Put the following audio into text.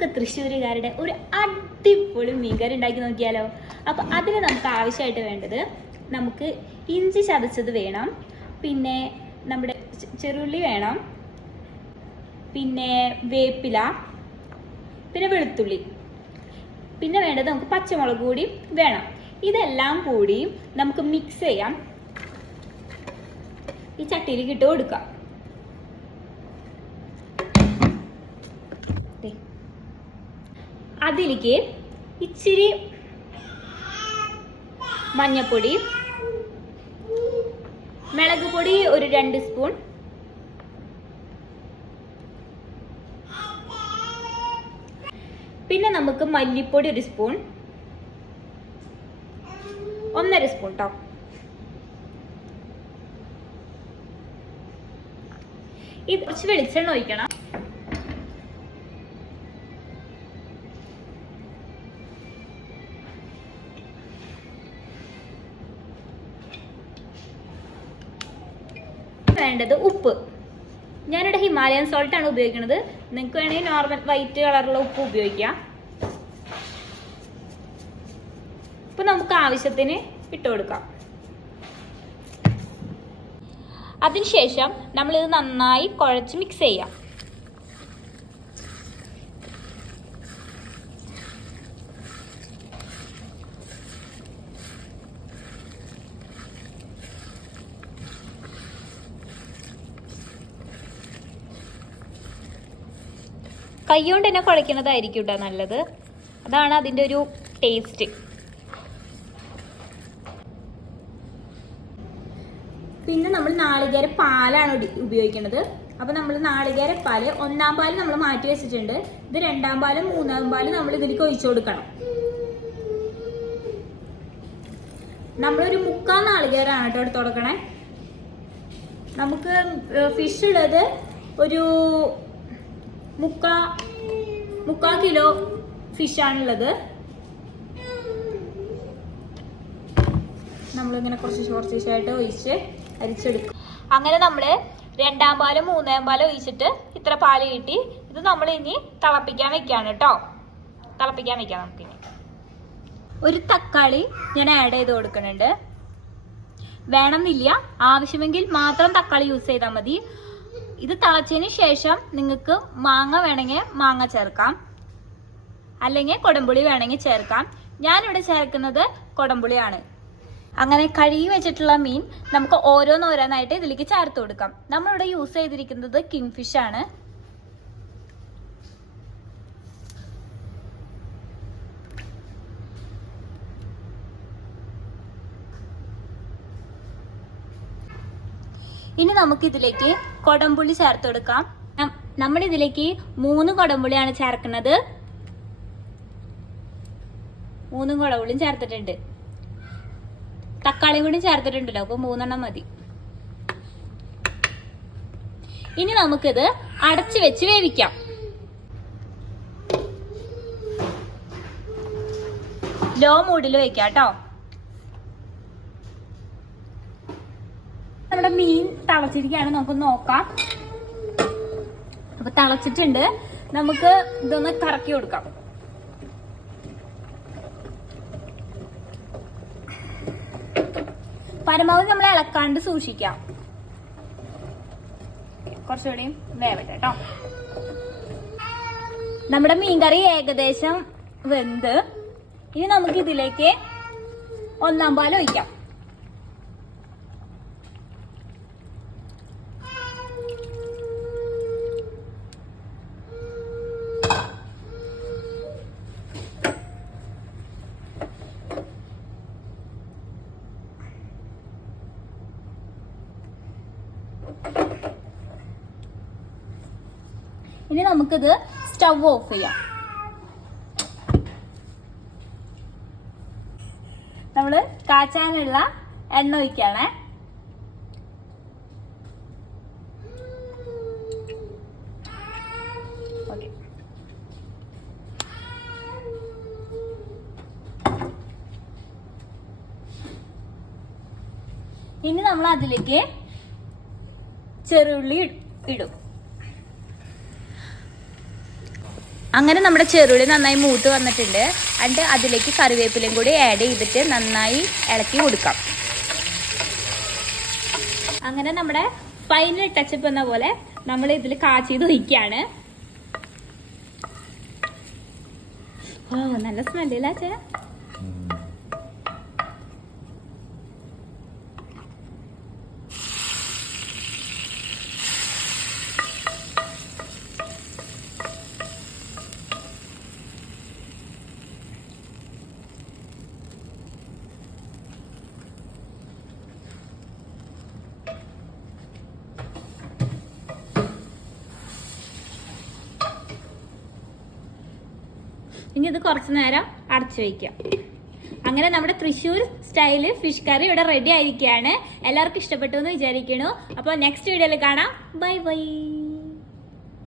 നമുക്ക് തൃശ്ശൂരുകാരുടെ ഒരു അടിപൊളി മീൻകറി ഉണ്ടാക്കി നോക്കിയാലോ. അപ്പോൾ അതിന് നമുക്ക് ആവശ്യമായിട്ട് വേണ്ടത്, നമുക്ക് ഇഞ്ചി ചതച്ചത് വേണം, പിന്നെ നമ്മുടെ ചെറുള്ളി വേണം, പിന്നെ വേപ്പില, പിന്നെ വെളുത്തുള്ളി, പിന്നെ വേണ്ടത് നമുക്ക് പച്ചമുളക് കൂടി വേണം. ഇതെല്ലാം കൂടി നമുക്ക് മിക്സ് ചെയ്യാം. ഈ ചട്ടിയിലേക്ക് ഇട്ട് കൊടുക്കാം. അതിലേക്ക് ഇച്ചിരി മഞ്ഞപ്പൊടി, മുളക് പൊടി ഒരു 2 സ്പൂൺ, പിന്നെ നമുക്ക് മല്ലിപ്പൊടി 1 സ്പൂൺ, 1.5 സ്പൂൺ കേട്ടോ. ഇത് കുറച്ച് വെളിച്ചെണ്ണ ഒഴിക്കണം. വേണ്ടത് ഉപ്പ്. ഞാനിവിടെ ഹിമാലയൻ സോൾട്ട് ആണ് ഉപയോഗിക്കുന്നത്. നിങ്ങൾക്ക് വേണമെങ്കിൽ നോർമൽ വൈറ്റ് കളറുള്ള ഉപ്പ് ഉപയോഗിക്കാം. ഇപ്പൊ നമുക്ക് ആവശ്യത്തിന് ഇട്ട് കൊടുക്കാം. അതിനുശേഷം നമ്മളിത് നന്നായി കുഴച്ച് മിക്സ് ചെയ്യാം. കൈകൊണ്ട് തന്നെ കുഴയ്ക്കുന്നതായിരിക്കും കേട്ടോ നല്ലത്. അതാണ് അതിൻ്റെ ഒരു ടേസ്റ്റ്. പിന്നെ നമ്മൾ നാളികേര പാലാണ് ഉപയോഗിക്കുന്നത്. അപ്പോൾ നമ്മൾ നാളികേര പാല് 1-ാം പാല് നമ്മൾ മാറ്റി വെച്ചിട്ടുണ്ട്. ഇത് 2-ാം പാലും 3-ാം പാലും നമ്മൾ ഇതിലേക്ക് ഒഴിച്ചു കൊടുക്കണം. നമ്മളൊരു 3/4 നാളികേരാണ് കേട്ടോ എടുത്ത് കൊടുക്കണേ. നമുക്ക് ഫിഷ് ഉള്ളത് ഒരു 3/4 കിലോ ഫിഷാണുള്ളത്. നമ്മളിങ്ങനെ കുറച്ചായിട്ട് ഒഴിച്ച് അരിച്ചെടുക്കും. അങ്ങനെ നമ്മൾ 2-ാം പാലും 3-ാം പാലും ഒഴിച്ചിട്ട് ഇത്ര പാല് കിട്ടി. ഇത് നമ്മൾ ഇനി തിളപ്പിക്കാൻ വെക്കാണ് കേട്ടോ. തിളപ്പിക്കാൻ വെക്കാം. നമുക്കിനി ഒരു തക്കാളി ഞാൻ ആഡ് ചെയ്ത് കൊടുക്കുന്നുണ്ട്. വേണമെന്നില്ല, ആവശ്യമെങ്കിൽ മാത്രം തക്കാളി യൂസ് ചെയ്താൽ മതി. ഇത് തിളച്ചതിന് ശേഷം നിങ്ങൾക്ക് മാങ്ങ വേണമെങ്കിൽ മാങ്ങ ചേർക്കാം, അല്ലെങ്കിൽ കൊടംപുളി വേണമെങ്കിൽ ചേർക്കാം. ഞാനിവിടെ ചേർക്കുന്നത് കൊടംപുളിയാണ്. അങ്ങനെ കഴുകി വെച്ചിട്ടുള്ള മീൻ നമുക്ക് ഓരോന്നോരോന്നായിട്ട് ഇതിലേക്ക് ചേർത്ത് കൊടുക്കാം. നമ്മളിവിടെ യൂസ് ചെയ്തിരിക്കുന്നത് കിങ് ഫിഷ് ആണ്. ഇനി നമുക്കിതിലേക്ക് കൊടംപുളി ചേർത്ത് കൊടുക്കാം. നമ്മളിതിലേക്ക് 3 കൊടംപുളിയാണ് ചേർക്കുന്നത്. 3 കൊടംപുളിയും ചേർത്തിട്ടുണ്ട്. തക്കാളിയും കൂടി ചേർത്തിട്ടുണ്ടല്ലോ, അപ്പോൾ 3 മതി. ഇനി നമുക്കിത് അടച്ചു വെച്ച് വേവിക്കാം. ലോ മൂഡിൽ വെക്കാം കേട്ടോ. നമ്മുടെ മീൻ തിളച്ചിരിക്കുകയാണ്. നമുക്ക് നോക്കാം. അപ്പൊ തിളച്ചിട്ടുണ്ട്. നമുക്ക് ഇതൊന്ന് കറക്കി കൊടുക്കാം. പരമാവധി നമ്മൾ ഇളക്കാണ്ട് സൂക്ഷിക്കാം. കുറച്ചുകൂടിയും വേവട്ടെ കേട്ടോ. നമ്മുടെ മീൻകറി ഏകദേശം വെന്ത്. ഇനി നമുക്ക് ഇതിലേക്ക് 1-ാം പാൽ ഒഴിക്കാം. ഇനി നമുക്കിത് സ്റ്റവ് ഓഫ് ചെയ്യാം. നമ്മള് കാച്ചാനുള്ള എണ്ണ ഒഴിക്കാണേ. ഇനി നമ്മൾ അതിലേക്ക് ചെറുള്ളി ഇടും. അങ്ങനെ നമ്മുടെ ചെറുള്ളി നന്നായി മൂത്ത് വന്നിട്ടുണ്ട്. എന്നിട്ട് അതിലേക്ക് കറിവേപ്പിലയും കൂടി ആഡ് ചെയ്തിട്ട് നന്നായി ഇളക്കി കൊടുക്കാം. അങ്ങനെ നമ്മുടെ ഫൈനൽ ടച്ചപ്പ് എന്ന പോലെ നമ്മൾ ഇതിൽ കാച്ചിയത് ഒഴിക്കുകയാണ്. ഓ നല്ല സ്മെല്ലില്ല ചേ. ഇനി ഇത് കുറച്ച് നേരം അടച്ചു വയ്ക്കാം. അങ്ങനെ നമ്മുടെ തൃശ്ശൂർ സ്റ്റൈല് ഫിഷ് കറി ഇവിടെ റെഡി ആയിരിക്കുകയാണ്. എല്ലാവർക്കും ഇഷ്ടപ്പെട്ടു എന്ന് വിചാരിക്കണു. അപ്പോൾ നെക്സ്റ്റ് വീഡിയോയിൽ കാണാം. Bye bye.